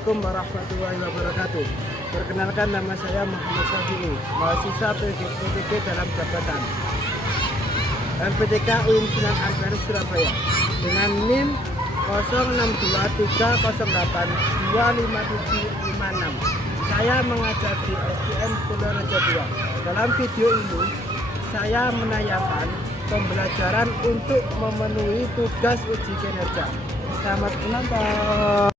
Assalamualaikum warahmatullahi wabarakatuh. Perkenalkan, nama saya Muhammad Syafi'i, mahasiswa PTK dalam jabatan MPTK UIN Sunan Ampel Surabaya dengan NIM 062308255756. Saya mengajar di SDN Purworejo 2. Dalam video ini saya menayangkan pembelajaran untuk memenuhi tugas uji kinerja. Selamat menonton.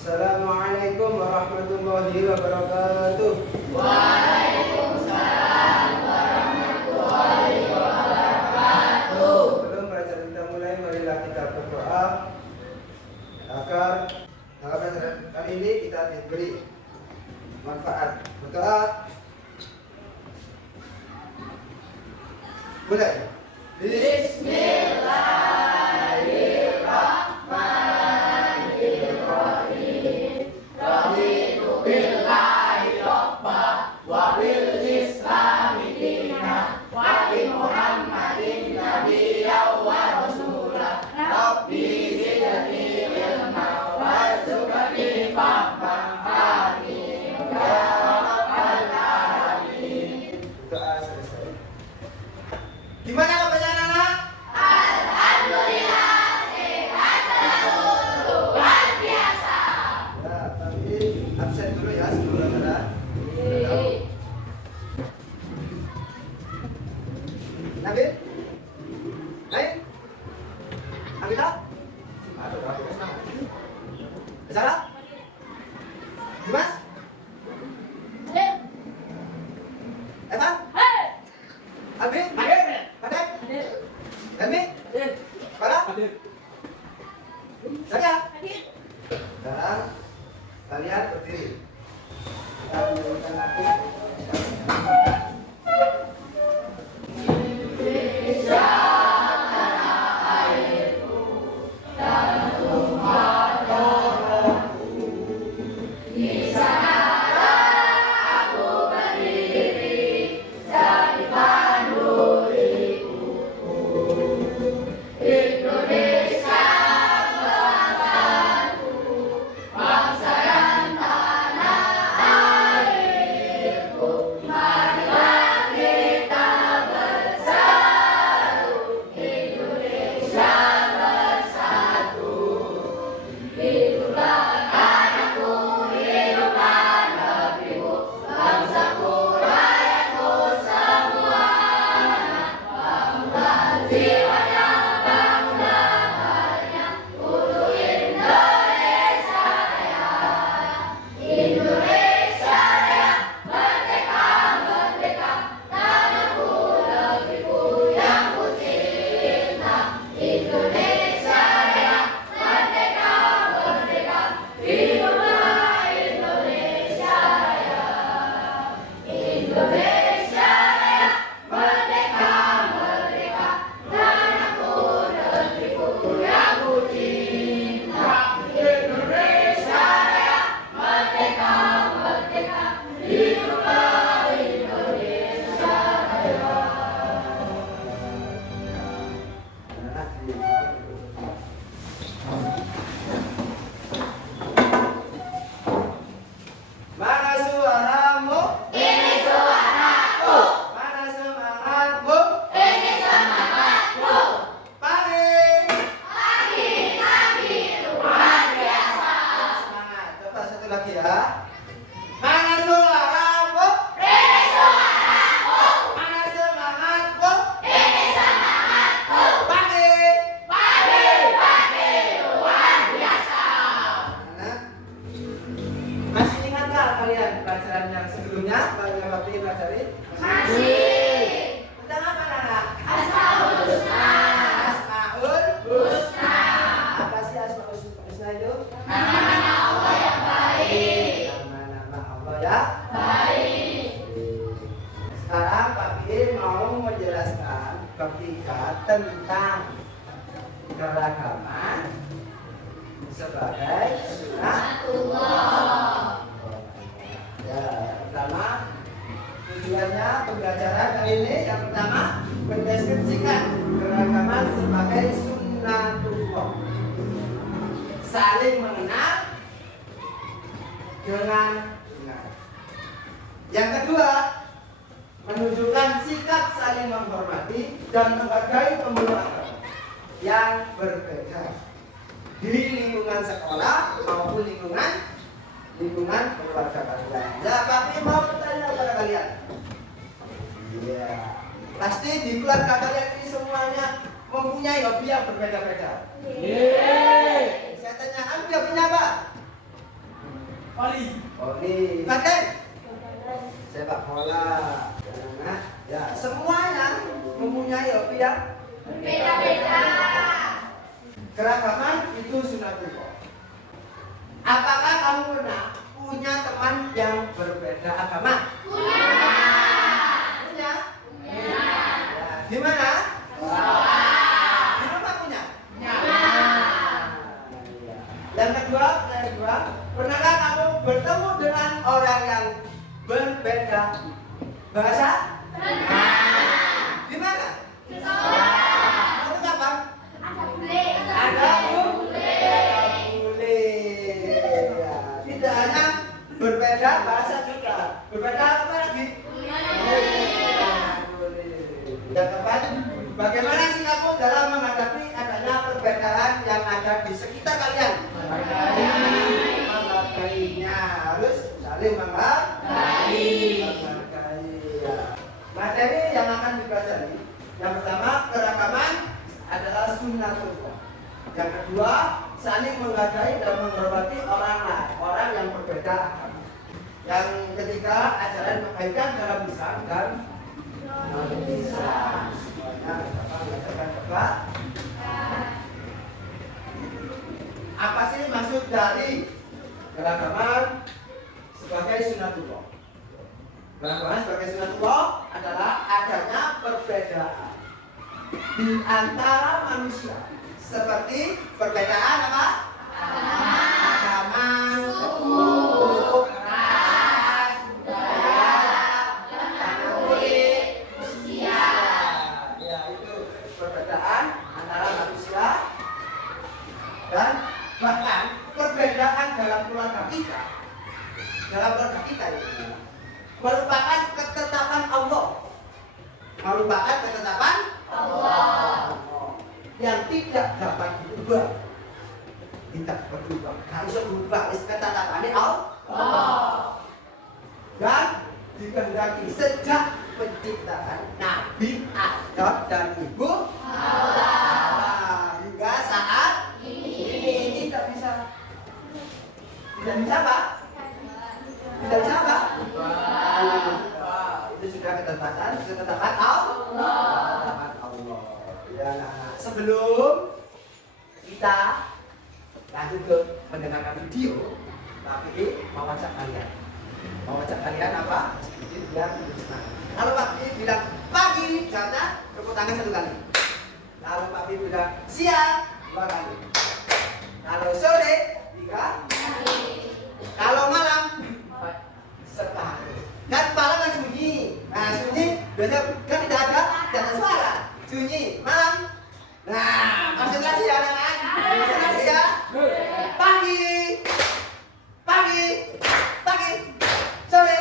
Assalamualaikum warahmatullahi wabarakatuh. Waalaikumsalam warahmatullahi wabarakatuh. Sebelum pelajaran kita mulai, marilah kita berdoa agar pelajaran kali ini kita diberi manfaat. Berdoa. Mulai. Bismillahirrahmanirrahim. Raditu billahi robba wa bil islami dina wa bi Muhammadin nabiyyan wa rasulah. Rabbi zidni ilma warzuqni fahman. Amin ya rabbal alamin. Doa selesai. Gimana bacaan anak? Alhamdulillah sehat selalu, luar biasa. Ya, tapi absen dulu ya sebelum pelajaran. Nabil? Naik? Amita? Aduh, aku kesana. Sarah? Dimas? Evan? Abi? Padek? Helmi? Farah? Saya? Sekarang kalian berdiri. Kita menyanyikan lagu. Mana suaramu? Ini suaraku, Mana semangatmu? ini semangatku. Pagi. Pagi luar biasa. Semangat. Coba satu lagi ya. Mana suaramu? Ini suaraku, Mana semangatmu? ini semangatku. Pagi. Pagi luar biasa. Anak, masih ingat nggak kalian pelajaran yang sebelumnya? Yang waktu ini pelajari? Masih. Tentang apa, anak? Asmaul husna. Asmaul. Husna. Apa sih Asmaul Husna itu? Nama-nama Allah yang baik. Nama-nama Allah ya. Baik. Sekarang Pak Bin mau menjelaskan bab 3 tentang keragaman sebagai Sunatullah. ya. Pertama, tujuannya pembelajaran kali ini yang pertama mendeskripsikan keragaman sebagai sunnatullah, saling mengenal dengan benar. Yang kedua, menunjukkan sikap saling menghormati dan menghargai pemeluk agama yang berbeda di lingkungan sekolah maupun lingkungan keluarga kalian. Ya, Papi mau bertanya kepada kalian. Iya, pasti di keluarga kalian ini semuanya mempunyai hobi yang berbeda-beda. Saya tanyakan, hobinya apa? Voli. Paten? Sepak bola. Nah, ya, semuanya mempunyai hobi yang Beda-beda. keragaman itu sunatullah. Apakah kamu pernah punya teman yang berbeda agama? Punya. Punya? Punya. Ya, di mana? Sekolah. Di rumah punya? Punya. Yang kedua, pernahkah kamu bertemu dengan orang yang berbeda bahasa? Pernah. Di mana? Di sekolah. Itu kapan? Ada bule. Ada bule. Ya. Tidak hanya berbeda bahasa juga. Berbeda apa lagi? Yang keempat, bagaimana sikapmu dalam menghadapi adanya perbedaan yang ada di sekitar kalian? Menghargainya, harus saling menghargai. Ya. Materi yang akan dipelajari, yang pertama, keragaman adalah sunnatullah. Yang kedua, saling menghargai dan menghormati orang lain, orang yang berbeda agama. Yang ketiga, ajaran kebaikan dalam lisan dan non-lisan. Semuanya mengajarkan kebaikan. Apa sih maksud dari keragaman sebagai sunnatullah? Keragaman sebagai sunnatullah adalah adanya perbedaan di antara manusia, seperti perbedaan apa? Agama, suku, ras, budaya, warna kulit, usia. Ya, itu perbedaan antara manusia dan bahkan perbedaan dalam keluarga kita. Dalam keluarga kita itu merupakan ketetapan Allah. Merupakan ketetapan Allah yang tidak dapat diubah. Tidak berubah. Harus berubah. Ketetapannya Allah. Dan dikehendaki sejak penciptaan Nabi Adam dan Ibu Hawa hingga saat ini tidak bisa. Tidak bisa apa? Tidak bisa apa? Itu sudah ketetapan Allah. Ya, nah, sebelum kita lanjut ke mendengarkan video, tapi mau ajak kalian apa? Sedikit biar senang. Kalau Pak Pi bilang pagi, jangan tepuk tangan satu kali. Kalau Pak Pi bilang siang, 2 kali. Kalau sore, 3 kali. Kalau malam, sekali. Kan malam kan sunyi. Nah, sunyi biasanya kan tidak ada suara. Sunyi malam. Nah, konsentrasi ya anak-anak. Konsentrasi ya. Pagi, sore.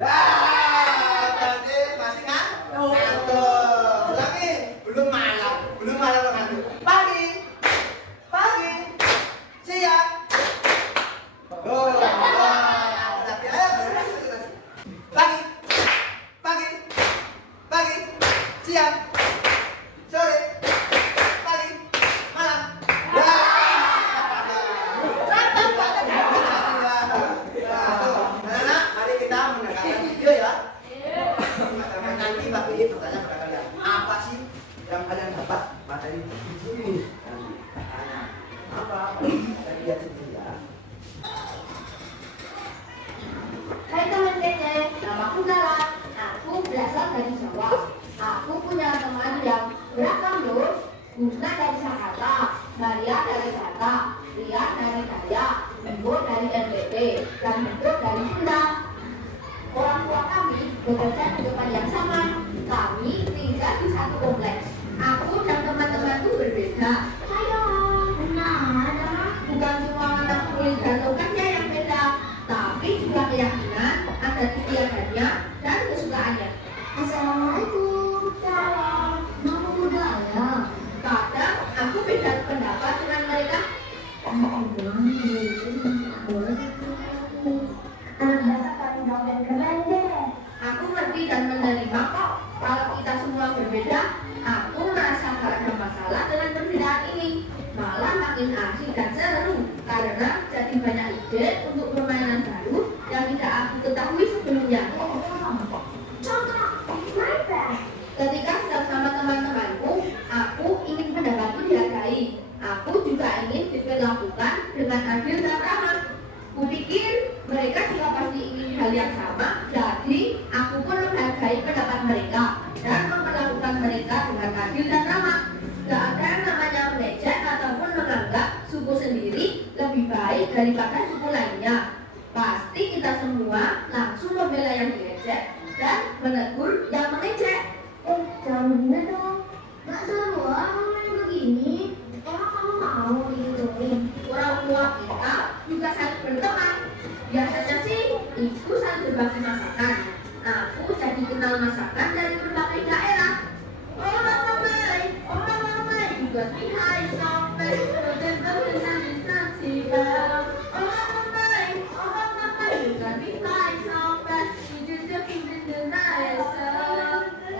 Nah, tadi masih ngantuk. Lagi belum malam ngantuk. Pagi, siang. Oh, tapi ayo konsentrasi. Pagi, siang, sore, pagi, malam. Anak-anak, mari kita mendengarkan video ya. Nanti Pak Pi bertanya kepada kalian, apa sih yang kalian dapat materi video ini? Nanti tanya apa? Kita lihat sendiri ya. Hai teman kece, namaku Nala. Aku berasal dari Jawa. Aku punya teman yang beragam loh. Husna dari Jakarta, Maria dari Batak, Ria dari Dayak, Ibu dari NTT, dan Bentuk dari Sunda. Orang tua kami bekerja di tempat yang sama. Kami tinggal di satu kompleks. Aku dan teman-temanku berbeda. Ayo, benar. Bukan cuma anak kulit dan logatnya yang beda. Assalamualaikum. Salam. Nama budaya. Kadang aku beda pendapat dengan mereka. Anak paling gaul dan keren deh. Aku ngerti dan menerima kok. Kalau kita semua berbeda, aku merasa gak ada masalah dengan perbedaan ini. Malah makin asik dan seru karena jadi banyak ide untuk permainan baru yang tidak aku ketahui sebelumnya. Contoh, Minecraft. Ketika sedang sama teman-temanku, aku ingin pendapatku dihargai. Aku juga ingin diperlakukan dengan adil dan ramah. Kupikir mereka juga pasti ingin hal yang sama, jadi aku pun menghargai pendapat mereka dan memperlakukan mereka dengan adil dan ramah. Gak ada yang namanya mengejek ataupun menganggap suku sendiri lebih baik daripada suku lainnya. Pasti kita semua langsung membela yang diejek dan menegur yang mengejek. Jangan begini dong. Gak seru orang main begini. Emang kamu mau digituin? Orang tua kita juga saling berteman. Biasanya sih itu saling berbagi masakan. Aku jadi kenal masakan dari berbagai daerah. Orang ramai juga lihai sampai berdengar dengan instansi baru. Orang ramai juga lihai sampai dijejak Indonesia.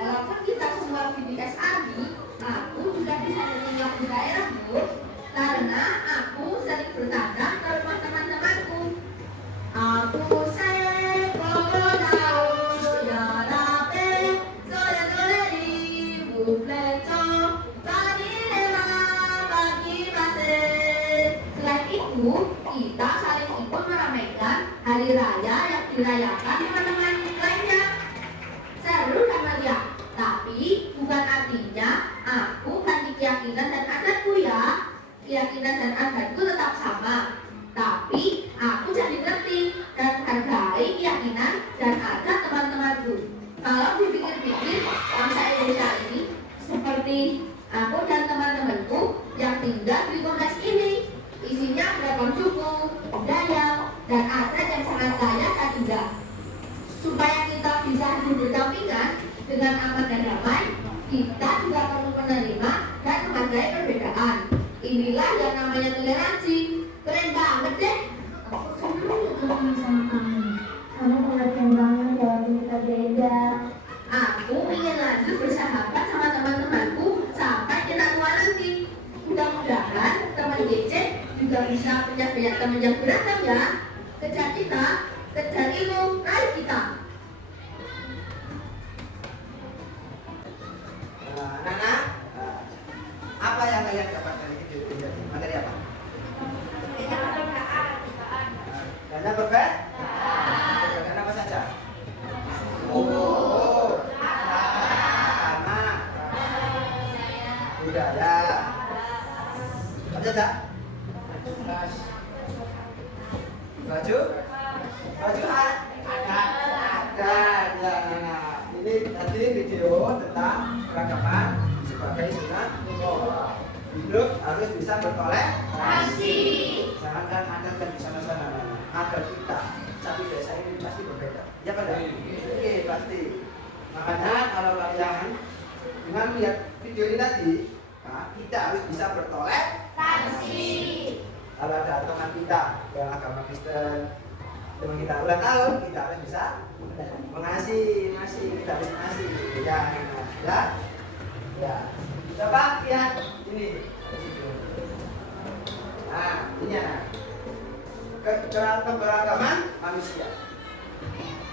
Walaupun kita semua di SRD, aku juga bisa nyanyi lagu daerah Bu, karena aku sering bertanda ke rumah teman-temanku. Aku saya daun ya rape, soya doleri, bufleco, tadi lema pagi pasir. Selain itu, kita saling ikut meramaikan hari raya yang dirayakan teman-teman lainnya. Seru dan meriah, tapi bukan artinya aku ganti keyakinan dan adatku ya. Keyakinan dan adatku tetap sama, tapi aku jadi ngerti dan hargai keyakinan dan adat teman-temanku. Kalau dipikir-pikir, bangsa Indonesia ini seperti aku dan teman-temanku yang tinggal di kompleks ini. Isinya beragam suku, budaya, dan adat yang sangat kaya dan indah. Supaya kita bisa hidup berdampingan dengan aman dan damai, kita juga perlu menerima dan menghargai perbedaan. Inilah yang namanya toleransi. Keren banget deh. Aku senang ketemu sama kamu. Kamu pengertian banget walaupun kita beda. Aku ingin lanjut bersahabat sama teman-temanku sampai kita tua nanti. Mudah-mudahan teman GC juga bisa punya banyak teman yang beragam ya. Kejar kita, kejar ilmu, raih kita. Nana, apa yang kalian dapat dari video ini? Materi apa? Banyak berbeda? Berbeda apa saja? Anak, budaya, apa saja? Baju? Baju ada. Ya, Nana. Ini tadi video tentang keragaman sebagai sunat hidup harus bisa bertoleransi. Jangan anak dan di sana-sana ada kita, tapi desa ini pasti berbeda. Ya pada? Oke, pasti. Makanya kalau kalian dengan melihat video ini tadi, nah, kita harus bisa bertoleransi. Kalau ada teman kita yang agama Kristen, teman kita ulang tahun, kita harus bisa mengasihi, kita harus mengasihi. Ya. Coba lihat ini. Nah, ini ya. Keberagaman manusia.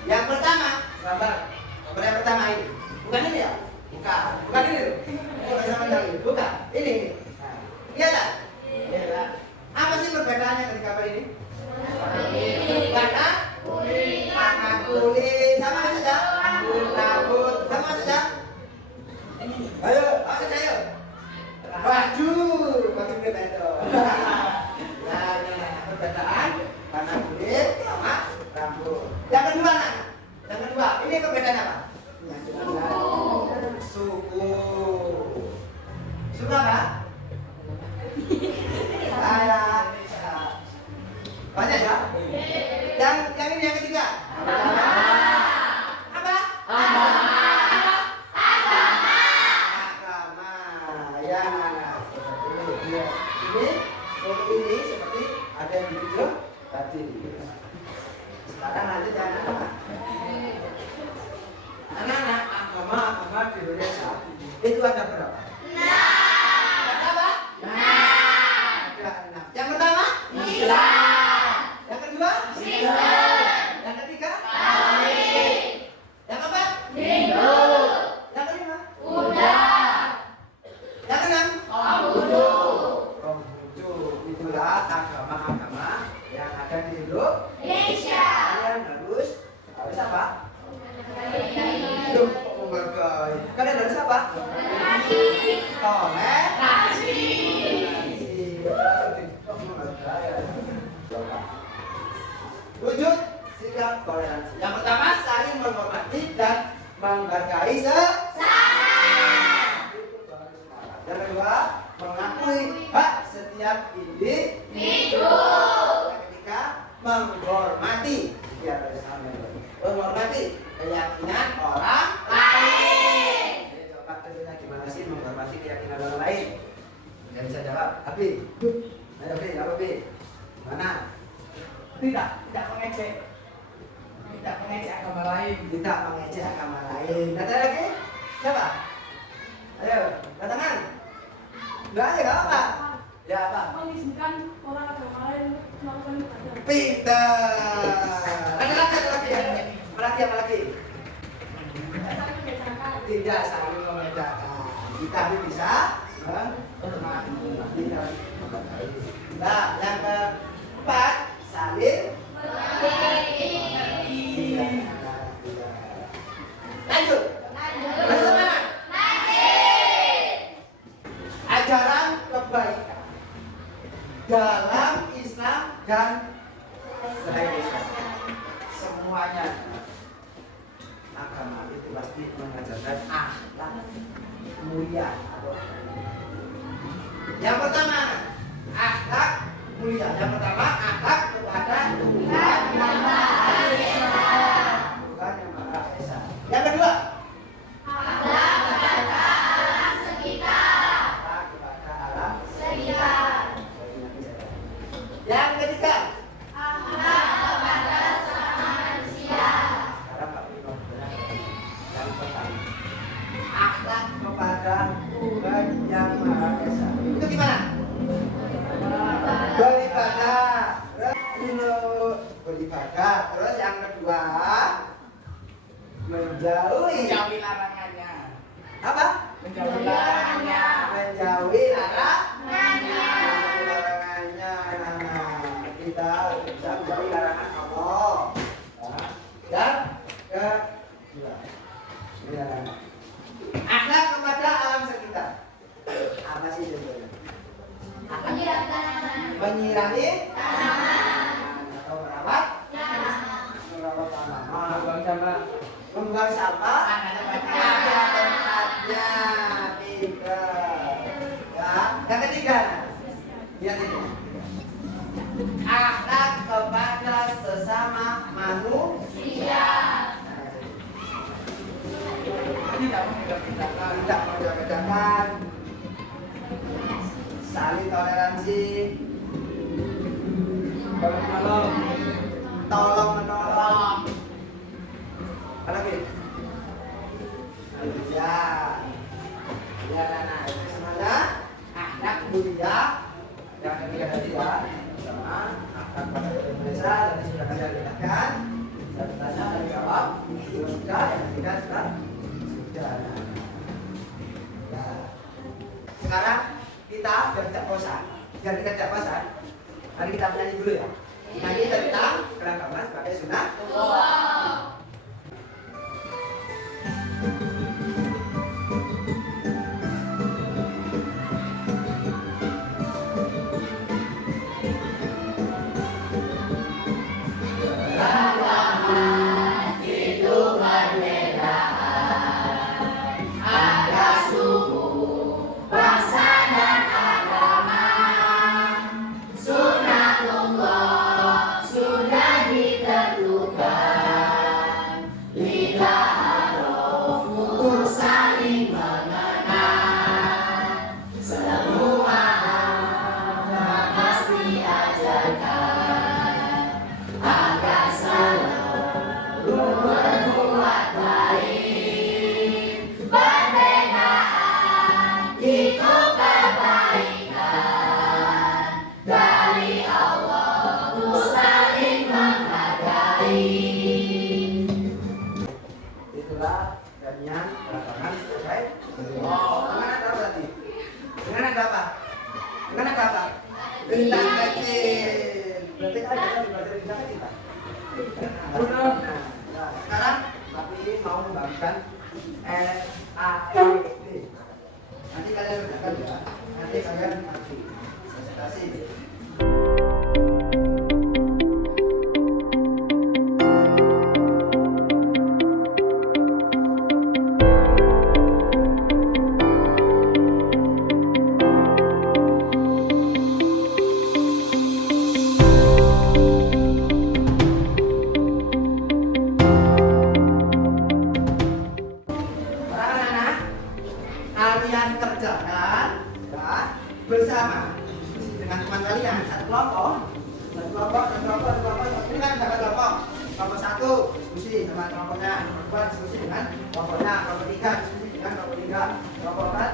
Yang pertama, gambar yang pertama ini. Bukan ini ya? Bukan ini. Bukan. Ini. Nah, lihat tak? Lihat. Apa sih perbedaannya dari gambar ini? Warna kulit sama saja. Rambut sama saja. Ayo, ayo. Baju beda itu. Nah, perbedaan warna kulit sama rambut. Yang kedua, ini perbedaan apa? Suku. Suku apa? Banyak ya? Yang ini yang ketiga. Apa? Itu ada berapa? 6. Ada apa? 6. Ada 6. Yang pertama? Islam. Yang kedua? Kristen. Yang ketiga? Katolik. Yang keempat? Hindu. Yang kelima? Buddha. Yang keenam? Konghucu. Konghucu itulah agama-agama yang ada di Indonesia. Kalian harus apa? Menghargai. Kalian harus apa? Toleransi. Wujud sikap toleransi. Yang pertama, saling menghormati dan menghargai sesama. Yang kedua, mengakui hak setiap individu. Yang ketiga, menghormati. Menghormati keyakinan orang lain. Coba contohnya gimana sih menghormati keyakinan orang lain? Yang bisa jawab, Abi. Ayo Abi, apa Abi? Mana? Tidak mengejek. Tidak mengejek agama lain. Tidak mengejek agama lain. Ada lagi? Siapa? Ayo, tangan. Enggak ada, enggak apa? Ya apa? Mengizinkan orang agama lain melakukan ibadah. Pintar. Ada lagi, ada lagi. Apa lagi? Tidak saling membedakan. Kita ini bisa menghormati dan menghargai. Nah, yang keempat, saling mengerti. Lanjut. Lanjut mana? Ajaran kebaikan dalam Islam dan selain Islam, semuanya agama itu pasti mengajarkan akhlak mulia. Yang pertama, akhlak mulia. Yang pertama, akhlak kepada Tuhan Yang Maha Esa. Tuhan Yang Maha Esa. Yang kedua, Akhlak kepada alam sekitar. akhlak kepada alam. Sekitar. Yang ketiga, Akhlak kepada sesama manusia. sekarang Pak Bino benar. Yang pertama, akhlak kepada Tuhan Yang Maha Esa. Itu gimana? Beribadah. Beribadah. Terus yang kedua, menjauhi larangannya. apa? Menjauhi larangannya. Menjauhi larangannya. Kita bisa menjauhi larangan Allah. Dan kedua, akhlak kepada alam sekitar. Apa sih sebenarnya? Menyirami atau merawat tanaman, Buang sampah. membuang sampah ada tempatnya. Tiga. Ya, yang ketiga, lihat ini. Akhlak kepada sesama manusia. Tidak membeda-bedakan. Tidak membeda-bedakan. Saling toleransi. Tolong. Tolong menolong. Apa lagi? Ya. Ya, nah, itu semuanya akhlak mulia yang ketiga tadi ya, sama akhlak pada Indonesia dan sudah kalian lihatkan. Saya bertanya dan jawab, sudah, yang ketiga sudah. Ya. Sekarang kita biar kita tidak bosan, mari kita menyanyi dulu ya. Nyanyi tentang keragaman sebagai sunnah. Sunnatullah sudah ditentukan. Abdullah, Danian, Tangan, selesai. Oh, dengan ada apa tadi? Dengan ada apa? Dengan ada apa? Bintang kecil. Berarti kan kita belajar bintang kecil, Pak? Nah, sekarang tapi mau membagikan SAED. Nanti kalian kerjakan ya. Nanti kalian nanti presentasi. Kalian kerjakan ya, bersama dengan teman kalian satu kelompok. Ini kan ada kelompok. Kelompok 1 diskusi sama kelompoknya, kelompok 2 diskusi dengan kelompoknya, kelompok 3 diskusi dengan kelompok 3, kelompok 4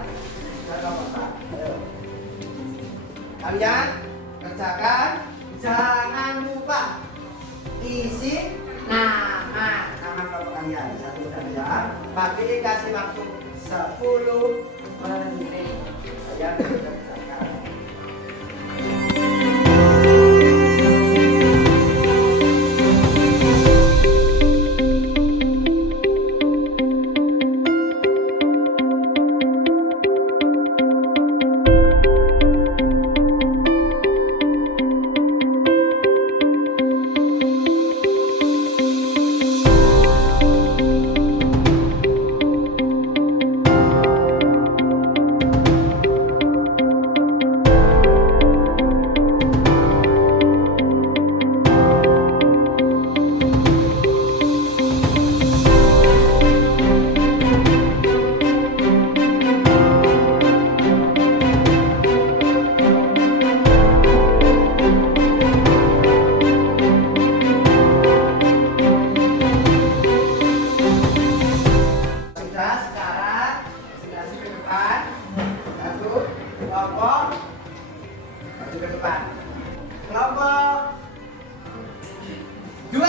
dan kelompok 4. Ayo. Kalian kerjakan, jangan lupa isi nama kelompok kalian. Satu dan ya. Tapi dikasih waktu 10 menit. Saya kerjakan. Kelompok 2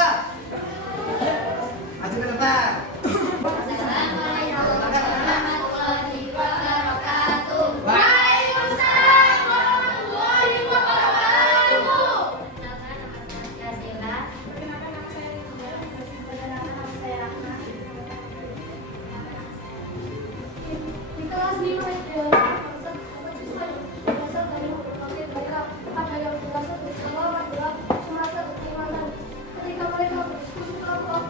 maju ke depan. Assalamualaikum warahmatullahi wabarakatuh. Waalaikumsalam warahmatullahi wabarakatuh. Perkenalkan nama saya Rizela. Perkenalkan nama saya Rahma. Di kelas 5 SD berasal dari berbagai daerah. Ada yang berasal dari Jawa, Madura, Sumatera, Kalimantan. Ketika mereka berdiskusi kelompok,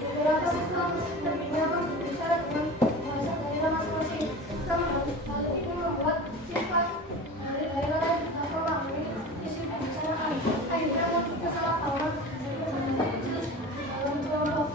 beberapa siswa lebih nyaman berbicara dengan bahasa daerah masing-masing. Hal ini membuat siswa dari daerah lain tidak memahami isi pembicaraan. Akhirnya muncul kesalahpahaman dan perbedaan kecil dalam kelompok.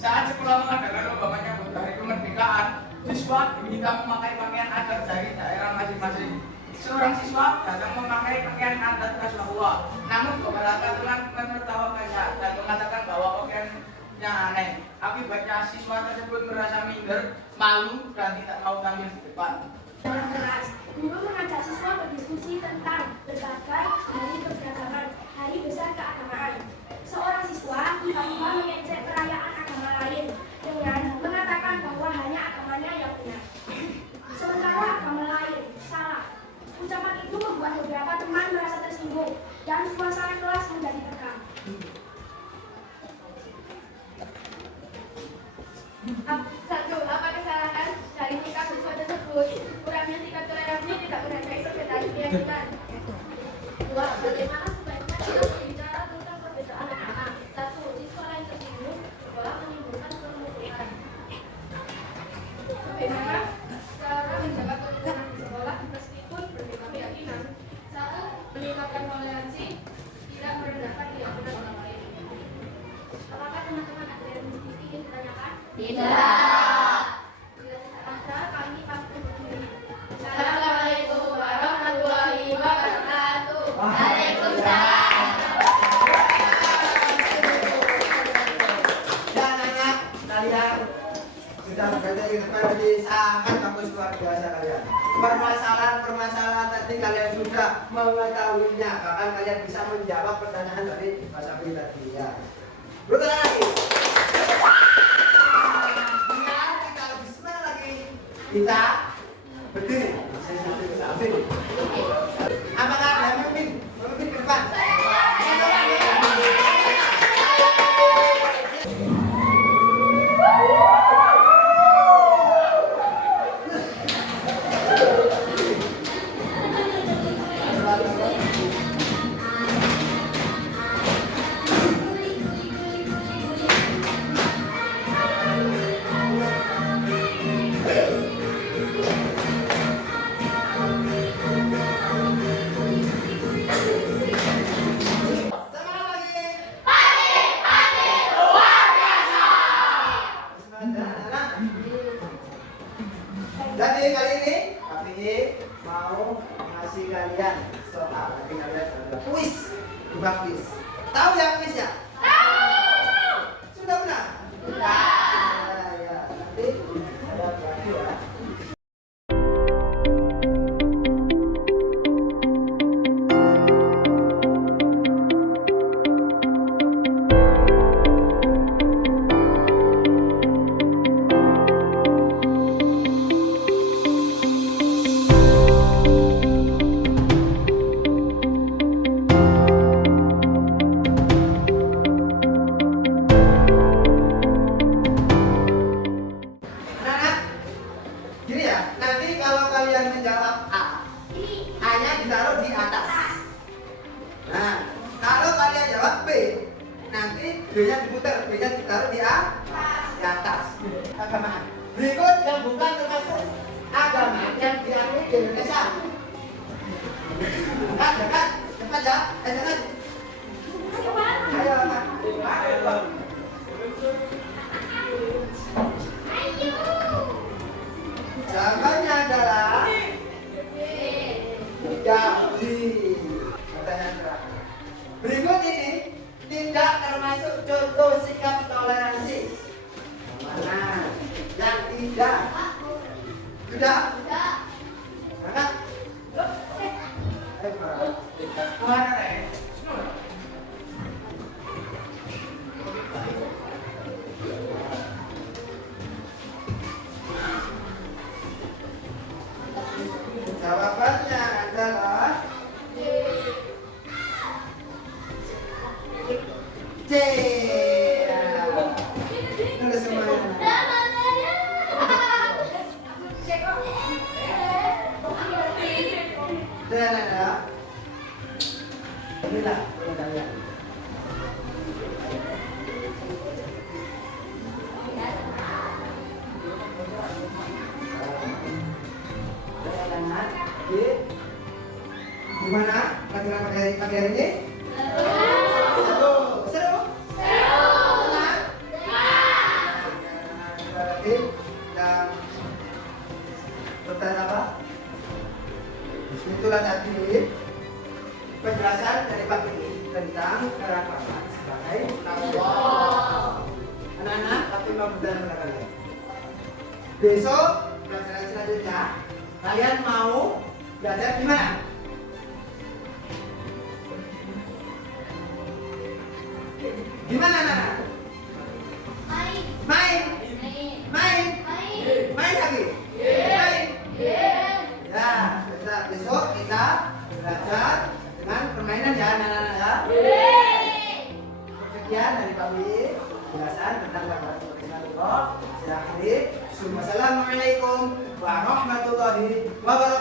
Saat sekolah mengadakan lomba menyambut hari kemerdekaan, siswa diminta memakai pakaian adat dari daerah masing-masing. Seorang siswa datang memakai pakaian adat khas Papua, namun beberapa teman menertawakannya dan mengatakan bahwa pakaiannya aneh. Akibatnya siswa tersebut merasa minder, malu, dan tidak mau tampil di depan. Dalam kelas, guru mengajak siswa berdiskusi tentang berbagai hari keberagaman, hari besar keagamaan. Seorang siswa tiba-tiba mengejek perayaan agama lain dengan mengatakan bahwa hanya agamanya yang benar, sementara agama lain salah. Ucapan itu membuat beberapa teman merasa tersinggung dan suasana kelas menjadi tegang. Satu, apa kesalahan dari sikap siswa tersebut? Kurangnya sikap toleransi tidak menghargai perbedaan keyakinan. Dua, bagaimana sebaiknya kita berbicara tentang perbedaan agama? Satu, siswa lain tersinggung, dua, menimbulkan permusuhan. Bagaimana cara menjaga kerukunan di sekolah meskipun berbeda keyakinan? Satu, meningkatkan toleransi, tidak merendahkan keyakinan orang lain. Apakah teman-teman ada yang ingin ditanyakan? Tidak. Bila tidak ada, kami pamit undur diri. Assalamualaikum warahmatullahi wabarakatuh. Waalaikumsalam. Dan anak kalian sudah berada di depan jadi sangat bagus luar biasa kalian. Permasalahan tadi kalian sudah mengetahuinya, bahkan kalian bisa menjawab pertanyaan dari Mas Abri tadi ya. Betul lagi. kita berdiri. Apakah ada pemimpin? Pemimpin ke depan. Jadi kali ini KPI mau ngasih kalian soal. Tapi kalian adalah kuis, bukan kuis. Tahu ya kuisnya? Tahu. Sudah benar? Sudah. Ya, nanti ada lagi ya. Gini ya, nanti kalau kalian menjawab A, A-nya ditaruh di atas. Nah, kalau kalian jawab B, nanti B-nya diputar, B-nya ditaruh di atas. Agama. Berikut yang bukan termasuk agama yang diakui di Indonesia. Dekat, cepat ya, jangan. Ayo, Pak. Jawabannya adalah Yahudi. Pertanyaan terakhir. Berikut ini tidak termasuk contoh sikap toleransi. Mana yang tidak? Sudah? Mana? Mana nih? Jawabannya adalah C. Nulis semuanya. Dan ada inilah kalian. Gimana pelajaran pagi hari ini? Seru. Seru? Senang? Berarti yang bertanya apa? Itulah tadi penjelasan dari Pak ini tentang keragaman sebagai Allah. Anak-anak, tapi mau bertanya kepada kalian. Besok pelajaran selanjutnya kalian mau belajar di mana? Gimana anak-anak? Main. Main? Main? Main lagi? Main? Ya, besok kita belajar dengan permainan ya anak-anak ya. Sekian dari kami penjelasan tentang gambar Saya akhiri. Assalamualaikum warahmatullahi wabarakatuh.